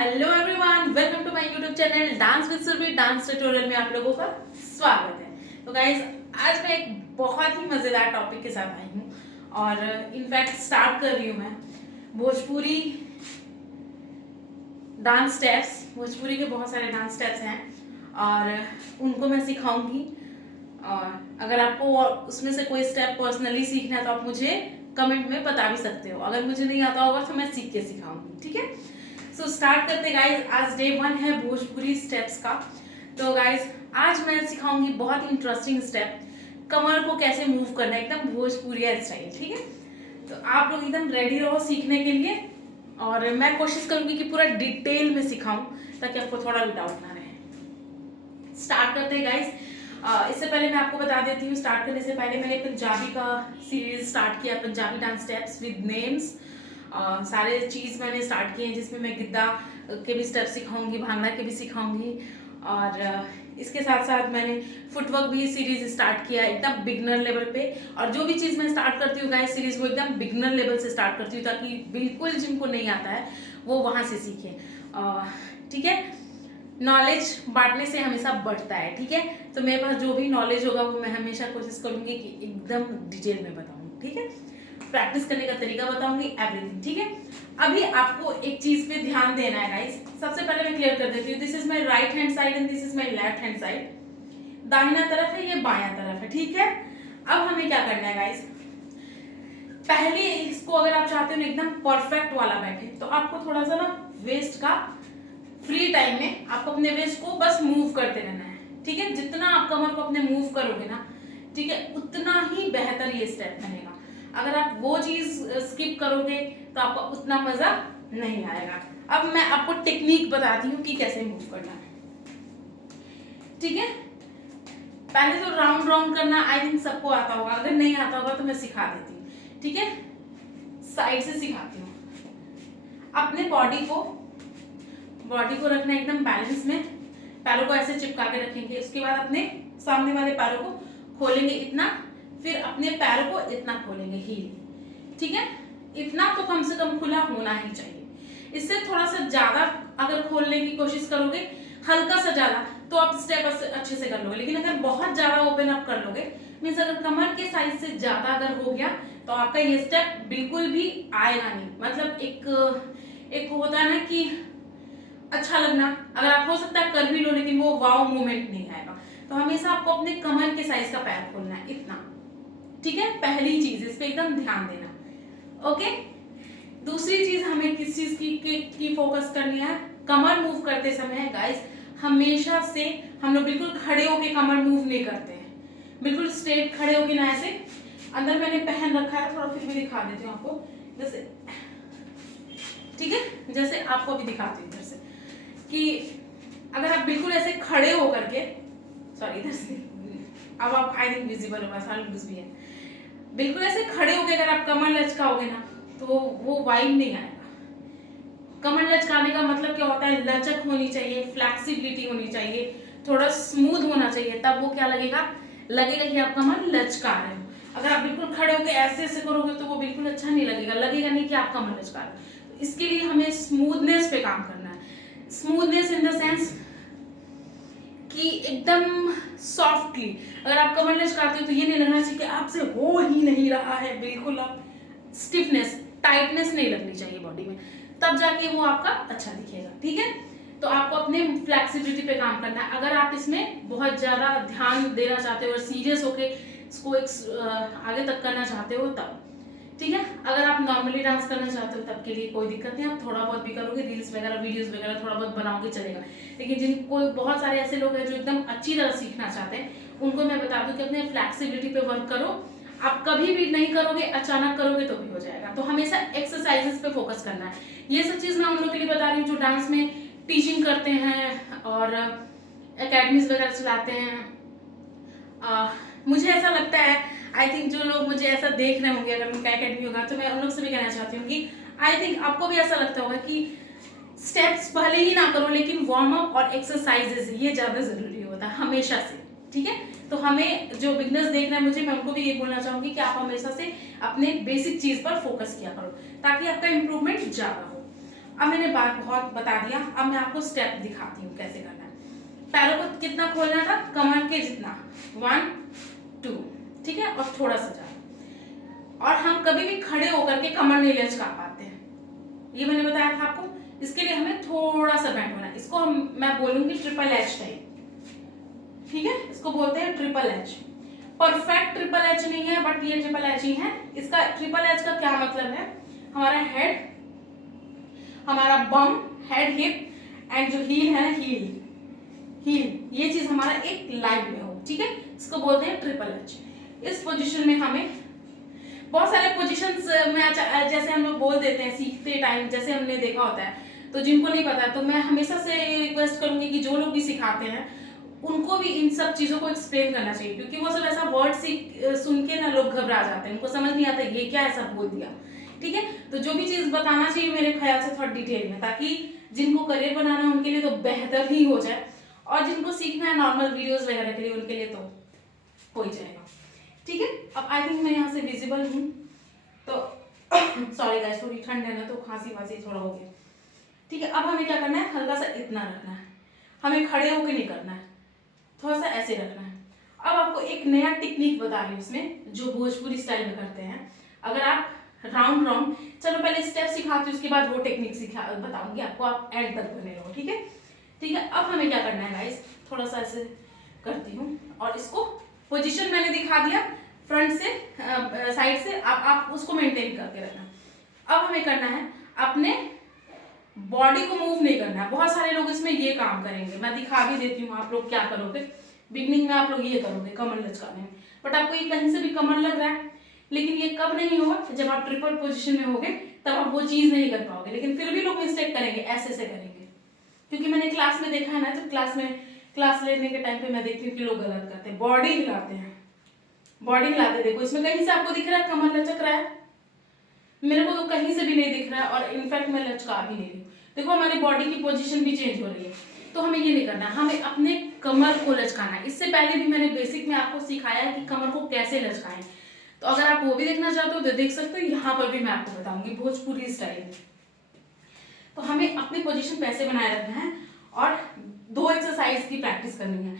Hello everyone, welcome to my YouTube channel dance with Surabhi. Dance tutorial में आप लोगों का स्वागत है। तो गाइज, आज मैं एक बहुत ही मजेदार टॉपिक के साथ आई हूँ और इनफैक्ट स्टार्ट कर रही हूँ मैं भोजपुरी डांस स्टेप्स। भोजपुरी के बहुत सारे डांस स्टेप्स हैं और उनको मैं सिखाऊंगी। और अगर आपको उसमें से कोई स्टेप पर्सनली सीखना है तो आप मुझे कमेंट में बता भी सकते हो। अगर मुझे नहीं आता होगा तो मैं सीख के सिखाऊंगी, ठीक है। सो स्टार्ट करते गाइज। आज डे 1 है भोजपुरी स्टेप्स का। तो गाइज, आज मैं सिखाऊंगी बहुत इंटरेस्टिंग स्टेप, कमर को कैसे मूव करना है एकदम भोजपुरिया स्टाइल, ठीक है। तो आप लोग एकदम रेडी रहो सीखने के लिए और मैं कोशिश करूंगी कि पूरा डिटेल में सिखाऊं ताकि आपको थोड़ा भी डाउट ना रहे। स्टार्ट करते हैं गाइज। इससे पहले मैं आपको बता देती हूँ, स्टार्ट करने से पहले मैंने पंजाबी का सीरीज स्टार्ट किया, Punjabi dance steps with names. सारे चीज़ मैंने स्टार्ट किए हैं जिसमें मैं गिद्दा के भी स्टेप सिखाऊंगी, भांगड़ा के भी सिखाऊंगी और इसके साथ साथ मैंने फुटवर्क भी सीरीज स्टार्ट किया एकदम बिगनर लेवल पे। और जो भी चीज़ मैं स्टार्ट करती हूँ गाइस सीरीज, वो एकदम बिगनर लेवल से स्टार्ट करती हूँ ताकि बिल्कुल जिनको नहीं आता है वो वहाँ से सीखे, ठीक है। नॉलेज बांटने से हमेशा बढ़ता है, ठीक है। तो मेरे पास जो भी नॉलेज होगा वो मैं हमेशा कोशिश करूंगी कि एकदम डिटेल में बताऊँ, ठीक है। प्रैक्टिस करने का तरीका बताऊंगी, एवरीथिंग, ठीक है। अभी आपको एक चीज पे ध्यान देना है गाइस। सबसे पहले मैं क्लियर कर देती हूँ, this is my right hand side and this is my left hand side. दाहिना तरफ है, ये बायां तरफ है, ठीक है। अब हमें क्या करना है गाइस, पहले इसको अगर आप चाहते हो एकदम परफेक्ट वाला बैठे तो आपको थोड़ा सा ना वेस्ट का फ्री टाइम में आपको अपने वेस्ट को बस मूव करते रहना है, ठीक है। जितना आप कमर को अपने मूव करोगे ना, ठीक है, उतना ही बेहतर ये स्टेप बनेगा। अगर आप वो चीज स्किप करोगे तो आपको उतना मजा नहीं आएगा। अब मैं आपको टेक्निक बताती हूँ कि कैसे मूव करना है, ठीक है। पहले तो राउंड राउंड करना आई थिंक सबको आता होगा, अगर नहीं आता होगा तो मैं सिखा देती हूँ, ठीक है। साइड से सिखाती हूँ। अपने बॉडी को रखना एकदम बैलेंस में, पैरों को ऐसे चिपका के रखेंगे। उसके बाद अपने सामने वाले पैरों को खोलेंगे इतना, फिर अपने पैरों को इतना खोलेंगे, हील, ठीक है। इतना तो कम से कम खुला होना ही चाहिए। इससे थोड़ा सा ज्यादा अगर खोलने की कोशिश करोगे, हल्का सा ज्यादा, तो आप स्टेप अच्छे से कर लोगे। लेकिन अगर बहुत ज्यादा ओपन अप कर लोगे, मीन्स अगर कमर के साइज से ज्यादा अगर हो गया तो आपका ये स्टेप बिल्कुल भी आएगा नहीं। मतलब एक होता है ना कि अच्छा लगना, अगर आप हो सकता है कर भी लो लेकिन वो वाव मोमेंट नहीं आएगा। तो हमेशा आपको अपने कमर के साइज का पैर खोलना है इतना, ठीक है। पहली चीज इस पे एकदम ध्यान देना, ओके। दूसरी चीज हमें किस चीज की फोकस करनी है, कमर मूव करते समय गाइस हमेशा से हम लोग बिल्कुल खड़े होके कमर मूव नहीं करते हैं, बिल्कुल स्ट्रेट खड़े होके ना। ऐसे अंदर मैंने पहन रखा है, थोड़ा फिर भी दिखा देती हूँ आपको, जैसे, ठीक है, जैसे आपको भी दिखाती हूँ इधर से कि अगर आप बिल्कुल ऐसे खड़े होकर के, सॉरी इधर से, अब आप आई थिंक विजिबल होगा, सारे लुक्स भी है। बिल्कुल ऐसे खड़े होके अगर आप कमर लचकाओगे ना तो वो वाइब नहीं आएगा। कमर लचकाने का मतलब क्या होता है, लचक होनी चाहिए, फ्लेक्सिबिलिटी होनी चाहिए, थोड़ा स्मूथ होना चाहिए, तब वो क्या लगेगा कि आप कमर लचका रहे हो। अगर आप बिल्कुल खड़े होके ऐसे ऐसे करोगे तो वो बिल्कुल अच्छा नहीं लगेगा नहीं कि आप कमर लचका रहे हो। तो इसके लिए हमें स्मूथनेस पे काम करना है। स्मूथनेस इन द सेंस कि एकदम सॉफ्टली अगर आप कमर लचकाते हो तो ये नहीं लगना चाहिए कि आपसे हो ही नहीं रहा है, बिल्कुल आप स्टिफनेस, टाइटनेस नहीं लगनी चाहिए बॉडी में, तब जाके वो आपका अच्छा दिखेगा, ठीक है। तो आपको अपने फ्लेक्सिबिलिटी पे काम करना है। अगर आप इसमें बहुत ज्यादा ध्यान देना चाहते हो और सीरियस होके इसको एक आगे तक करना चाहते हो तब, ठीक है। अगर आप नॉर्मली डांस करना चाहते हो तब के लिए कोई दिक्कत नहीं, आप थोड़ा बहुत भी करोगे, रील्स वगैरह वीडियोस वगैरह थोड़ा बहुत बनाओगे चलेगा। लेकिन जिनको बहुत सारे ऐसे लोग हैं जो एकदम अच्छी तरह सीखना चाहते हैं, उनको मैं बता दूं कि अपने फ्लेक्सिबिलिटी पे वर्क करो। आप कभी भी नहीं करोगे, अचानक करोगे तो भी हो जाएगा। तो हमेशा एक्सरसाइजेस पे फोकस करना है। ये सब चीज मैं उन लोग के लिए बता रही हूँ जो डांस में टीचिंग करते हैं और एकेडमीज वगैरह चलाते हैं। मुझे ऐसा लगता है, आई थिंक जो लोग मुझे ऐसा देख रहे होंगे, अगर उनका एकेडमी होगा तो मैं उन लोग से भी कहना चाहती हूँ कि आई थिंक आपको भी ऐसा लगता होगा कि स्टेप्स भले ही ना करो लेकिन वार्म अप और एक्सरसाइजेस ये ज्यादा जरूरी होता है हमेशा से, ठीक है। तो हमें जो बिगनर्स देख रहे हैं मुझे, मैं उनको भी ये बोलना चाहूंगी कि आप हमेशा से अपने बेसिक चीज पर फोकस किया करो ताकि आपका इंप्रूवमेंट ज्यादा हो। अब मैंने बात बहुत बता दिया, अब मैं आपको स्टेप दिखाती हूँ कैसे करना है। पैरों को कितना खोलना था, कमर के जितना, 1 2, ठीक है, और थोड़ा सा ज्यादा। और हम कभी भी खड़े होकर के कमर नहीं लचका पाते हैं, ये मैंने बताया था आपको। इसके लिए हमें थोड़ा सा बैंड होना है। इसको मैं बोलूंगी ट्रिपल एच टाइप, ठीक है, इसको बोलते हैं triple H. Perfect triple H नहीं है, बट ये ट्रिपल एच ही है। इसका ट्रिपल एच का क्या मतलब है, हमारा हेड, हमारा बम, हेड, हिप एंड जो हील है ना, हील, ये चीज हमारा एक लाइन में हो, ठीक है, इसको बोलते हैं ट्रिपल एच। इस पोजीशन में हमें बहुत सारे पोजीशंस में जैसे हम लोग बोल देते हैं सीखते टाइम, जैसे हमने देखा होता है, तो जिनको नहीं पता तो मैं हमेशा से रिक्वेस्ट करूंगी कि जो लोग भी सिखाते हैं उनको भी इन सब चीजों को एक्सप्लेन करना चाहिए, क्योंकि वो सब ऐसा वर्ड सुन के ना लोग घबरा जाते हैं, उनको समझ नहीं आता ये क्या ऐसा बोल दिया, ठीक है। तो जो भी चीज बताना चाहिए मेरे ख्याल से थोड़ा डिटेल में, ताकि जिनको करियर बनाना है उनके लिए तो बेहतर ही हो जाए, और जिनको सीखना है नॉर्मल वीडियोस वगैरह के लिए उनके लिए तो हो ही जाएगा, ठीक है। अब आई थिंक मैं यहाँ से विजिबल हूँ, तो सॉरी गाइस, थोड़ी ठंड है ना तो खांसी वासी थोड़ा हो गया, ठीक है। अब हमें क्या करना है, हल्का सा इतना रखना है, हमें खड़े होकर नहीं करना है, थोड़ा सा ऐसे रखना है। अब आपको एक नया टेक्निक बता रही हूँ इसमें, जो भोजपुरी स्टाइल में करते हैं। अगर आप राउंड चलो पहले स्टेप सिखाती हूँ, उसके बाद वो टेक्निक बताऊंगी आपको, आप एंड तक बने रहो, ठीक है, ठीक है। अब हमें क्या करना है गाइस, थोड़ा सा ऐसे करती हूँ, और इसको पोजीशन मैंने दिखा दिया फ्रंट से, साइड से, आप उसको मेंटेन करके रखना। अब हमें करना है, अपने बॉडी को मूव नहीं करना है। बहुत सारे लोग इसमें ये काम करेंगे, मैं दिखा भी देती हूँ आप लोग क्या करोगे। बिगनिंग में आप लोग ये करोगे कमर लचकाने में, बट आपको ये कहीं से भी कमर लग रहा है, लेकिन ये कब नहीं होगा, जब आप ट्रिपल पोजीशन में होगे तब आप वो चीज नहीं कर पाओगे। लेकिन फिर भी लोग मिस्टेक करेंगे, ऐसे से करेंगे, क्योंकि मैंने क्लास में देखा है ना, जब क्लास लेने के टाइम पे मैं देखती हूँ कि लोग गलत करते हैं, बॉडी हिलाते हैं, बॉडी हिलाते। देखो इसमें कहीं से आपको दिख रहा है कमर लचक रहा है, मेरे को तो कहीं से भी नहीं दिख रहा है, और इनफैक्ट मैं लचका भी नहीं रही हूँ। देखो हमारी बॉडी की पोजीशन भी चेंज हो रही है, तो हमें ये नहीं करना, हमें अपने कमर को लचकाना है। इससे पहले भी मैंने बेसिक में आपको सिखाया है कि कमर को कैसे लचकाएं, तो अगर आप वो भी देखना चाहते हो तो देख सकते हो, यहाँ पर भी मैं आपको बताऊंगी भोजपुरी स्टाइल। तो हमें अपनी पोजीशन पे ऐसे बनाए रखना है, और 2 एक्सरसाइज की प्रैक्टिस करनी है।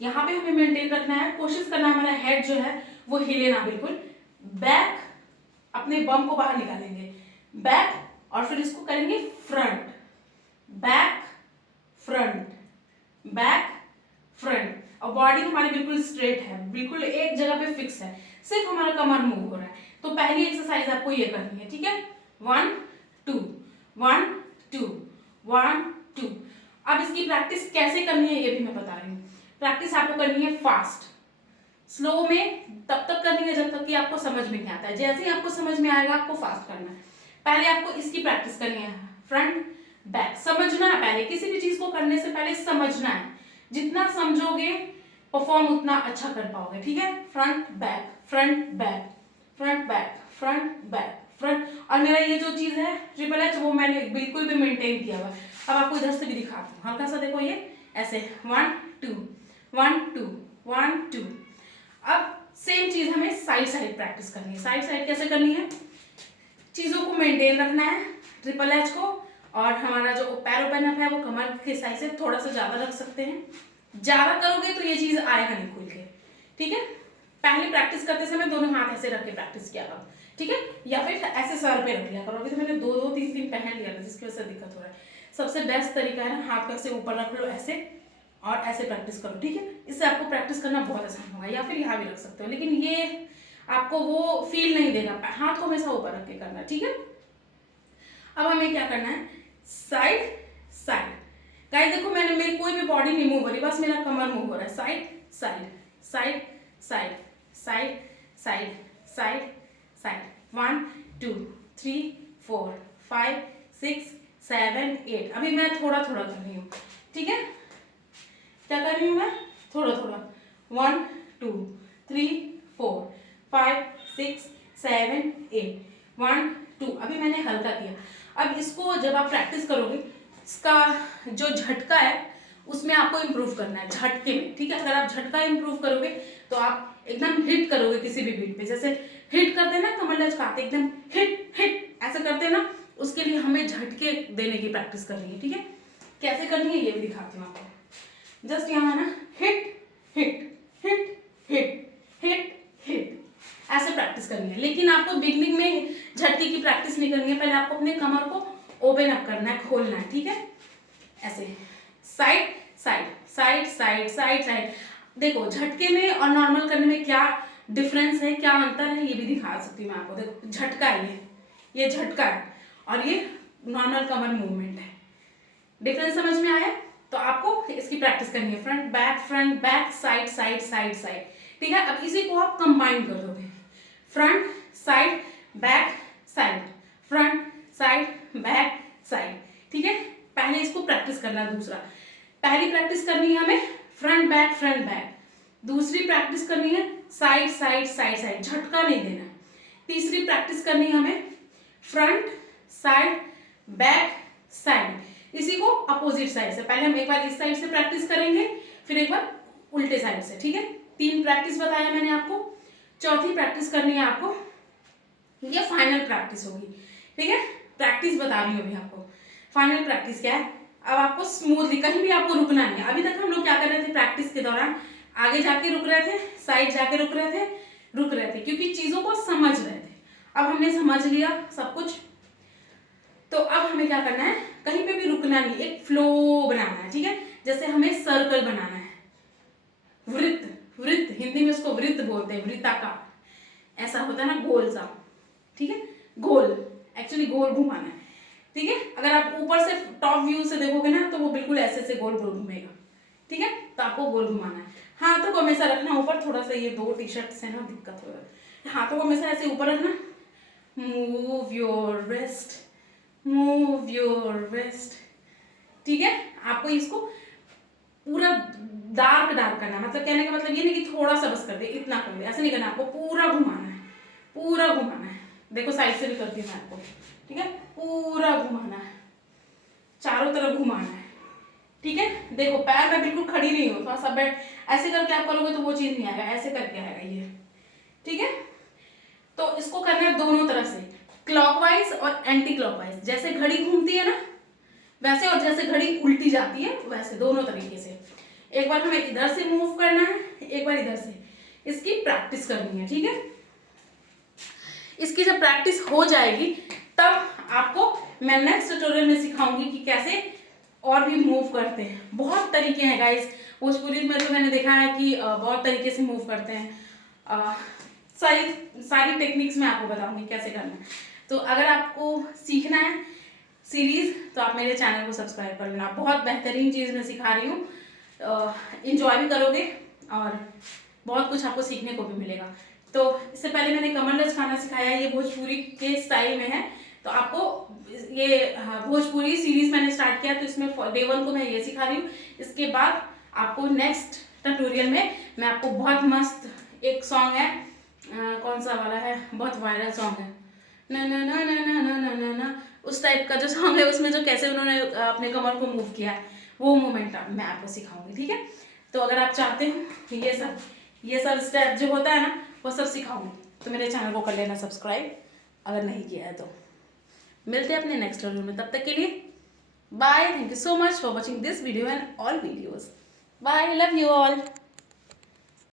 यहाँ पे हमें मेंटेन रखना है, कोशिश करना है हमारा हेड जो है वो हिले ना बिल्कुल। बैक, अपने बम को बाहर निकालेंगे, बैक, और फिर इसको करेंगे front, back front, back front, और बॉडी हमारी बिल्कुल स्ट्रेट है, बिल्कुल एक जगह पे फिक्स है, सिर्फ हमारा कमर मूव हो रहा है। तो पहली एक्सरसाइज आपको ये करनी है, ठीक है, 1 2 1 2 1 2। अब इसकी प्रैक्टिस कैसे करनी है ये भी मैं बता रही हूँ। प्रैक्टिस आपको करनी है फास्ट, स्लो में तब तक करनी है जब तक कि आपको समझ में नहीं आता है। जैसे ही आपको समझ में आएगा आपको फास्ट करना है। पहले आपको इसकी प्रैक्टिस करनी है, फ्रंट बैक, समझना है पहले, किसी भी चीज को करने से पहले समझना है। जितना समझोगे परफॉर्म उतना अच्छा कर पाओगे, ठीक है। Front back, front back, front back, front back, front. और मेरा ये जो चीज है ट्रिपल एच, वो मैंने बिल्कुल भी मेंटेन किया हुआ है। अब आपको इधर से भी दिखाती हूँ, हल्का सा देखो, ये ऐसे 1 2 1 2 1 2। अब सेम चीज हमें साइड साइड प्रैक्टिस करनी है। साइड साइड कैसे करनी है, चीजों को मेंटेन रखना है, ट्रिपल एच को, और हमारा जो पैर ओपन अप है वो कमर के साइड से थोड़ा सा ज्यादा रख सकते हैं। ज्यादा करोगे तो ये चीज आएगा नहीं खुल के, ठीक है। पहले प्रैक्टिस करते समय दोनों हाथ ऐसे रख के प्रैक्टिस किया करो, ठीक है, या फिर ऐसे सर पे रख लिया करो। अभी तो मैंने 2 3 पहन लिया था, जिसकी वजह से दिक्कत हो रहा है। सबसे बेस्ट तरीका है ना, हाथ को ऐसे ऊपर रख लो ऐसे, और ऐसे प्रैक्टिस करो, ठीक है। इससे आपको प्रैक्टिस करना बहुत आसान होगा। या फिर यहाँ भी रख सकते हो, लेकिन ये आपको वो फील नहीं देगा, हाथ को हमेशा ऊपर रख के करना, ठीक है। अब हमें क्या करना है, साइड साइड। गाइस देखो, मेरी कोई भी बॉडी नहीं मूव हो रही, बस मेरा कमर मूव हो रहा है। Side side side side side side side side, 1 2 3 4 5 6 7 8। अभी मैं थोड़ा थोड़ा कर रही हूँ, ठीक है। क्या कर रही हूँ मैं, थोड़ा थोड़ा, 1 2 3 4 5 6 7 8 1 2। अभी मैंने हल्का किया। अब इसको जब आप प्रैक्टिस करोगे, इसका जो झटका है उसमें आपको इम्प्रूव करना है, झटके में, ठीक है। अगर आप झटका इम्प्रूव करोगे तो आप एकदम हिट करोगे किसी भी बीट पे। जैसे हिट करते हैं ना कमर लचकाते, एकदम हिट हिट ऐसे करते हैं ना, उसके लिए हमें झटके देने की प्रैक्टिस करनी है, ठीक है। कैसे करनी है ये भी दिखाती हूँ आपको। जस्ट यहाँ ना hit hit hit hit hit hit, ऐसे प्रैक्टिस करनी है। लेकिन आपको बिगनिंग में झटके की प्रैक्टिस नहीं करनी है, पहले आपको अपने कमर को ओपन अप करना है, खोलना है, ठीक है। ऐसे side side side side side side. देखो झटके में और नॉर्मल करने में क्या डिफरेंस है, क्या अंतर है, ये भी दिखा सकती हूँ मैं आपको। देखो झटका है, ये झटका है और ये नॉर्मल कमर मूवमेंट है। डिफरेंस समझ में आया? तो आपको इसकी प्रैक्टिस करनी है, front back side side side side, ठीक है। अब इसी को आप कंबाइन कर दोगे, front side back side, front side back side, ठीक है। पहले इसको प्रैक्टिस करना है। दूसरा, पहली प्रैक्टिस करनी है हमें फ्रंट बैक, दूसरी प्रैक्टिस करनी है साइड साइड साइड साइड, झटका नहीं देना। तीसरी प्रैक्टिस करनी है हमें फ्रंट साइड बैक साइड, इसी को अपोजिट साइड से। पहले हम एक बार इस साइड से प्रैक्टिस करेंगे, फिर एक बार उल्टे साइड से, ठीक है। 3 प्रैक्टिस बताया मैंने आपको। चौथी प्रैक्टिस करनी है आपको, ये फाइनल प्रैक्टिस होगी, ठीक है। प्रैक्टिस बता रही हूँ अभी आपको। फाइनल प्रैक्टिस क्या है, अब आपको स्मूथली, कहीं भी आपको रुकना नहीं है। अभी तक हम लोग क्या कर रहे थे प्रैक्टिस के दौरान, आगे जाके रुक रहे थे, साइड जाके रुक रहे थे, क्योंकि चीजों को समझ रहे थे। अब हमने समझ लिया सब कुछ, तो अब हमें क्या करना है, कहीं पे भी रुकना नहीं, एक फ्लो बनाना है, ठीक है। जैसे हमें सर्कल बनाना है, वृत्त, वृत्त हिंदी में उसको वृत्त बोलते हैं, वृत्ताकार, ऐसा होता है ना, गोल सा, ठीक है। गोल, एक्चुअली गोल घुमाना है, ठीक है। अगर आप ऊपर से टॉप व्यू से देखोगे ना तो वो बिल्कुल ऐसे से गोल गोल घूमेगा, ठीक है। तो आपको गोल घुमाना है। हाथों को हमेशा रखना ऊपर, थोड़ा सा ये 2 टी-शर्ट से ना दिक्कत हो रहा है, हाथों को हमेशा ऐसे ऊपर रखना। Move your waist, move your waist, ठीक है। आपको इसको पूरा डार्क करना है, मतलब कहने का मतलब ये नहीं कि थोड़ा सा बस कर दे, इतना कर दे, ऐसे नहीं करना, आपको पूरा घुमाना है, पूरा घुमाना है। देखो साइड से भी करती हूँ मैं आपको, ठीक है। पूरा घुमाना है, चारों तरफ घुमाना है, ठीक है। देखो पैर में बिल्कुल खड़ी नहीं हो, थोड़ा सा बैठ, ऐसे करके आप करोगे तो वो चीज नहीं आएगा, ऐसे करके आएगा ये, ठीक है। तो इसको करना है दोनों तरफ से, क्लॉकवाइज और एंटी क्लॉकवाइज। जैसे घड़ी घूमती है ना वैसे, और जैसे घड़ी उल्टी जाती है वैसे, दोनों तरीके से। एक बार हमें इधर से मूव करना है, एक बार इधर से, इसकी प्रैक्टिस करनी है, ठीक है। इसकी जब प्रैक्टिस हो जाएगी तब आपको मैं नेक्स्ट ट्यूटोरियल में सिखाऊंगी कि कैसे और भी मूव करते हैं। बहुत तरीके हैं गाइस, भोजपुरी में तो मैंने देखा है कि बहुत तरीके से मूव करते हैं। सारी टेक्निक्स मैं आपको बताऊंगी कैसे करना है। तो अगर आपको सीखना है सीरीज तो आप मेरे चैनल को सब्सक्राइब कर लेना, बहुत बेहतरीन चीज़ मैं सिखा रही हूँ, इंजॉय भी करोगे और बहुत कुछ आपको सीखने को भी मिलेगा। तो इससे पहले मैंने कमर लच खाना सिखाया, ये भोजपुरी के स्टाइल में है। तो आपको ये भोजपुरी सीरीज मैंने स्टार्ट किया, तो इसमें डे 1 को मैं ये सिखा रही हूँ। इसके बाद आपको नेक्स्ट ट्यूटोरियल में मैं आपको बहुत मस्त एक सॉन्ग है, कौन सा वाला है, बहुत वायरल सॉन्ग है, ना ना ना ना ना ना ना ना ना, उस टाइप का जो सॉन्ग है, उसमें जो कैसे उन्होंने अपने कमर को मूव किया है वो मूवमेंट मैं आपको सिखाऊंगी, ठीक है। तो अगर आप चाहते हो ये सब स्टेप जो होता है ना वो सब सिखाऊंगी, तो मेरे चैनल को कर लेना सब्सक्राइब अगर नहीं किया है तो। मिलते हैं अपने नेक्स्ट वीडियो में, तब तक के लिए bye. Thank you so much for watching this video and all videos. Bye, love you all.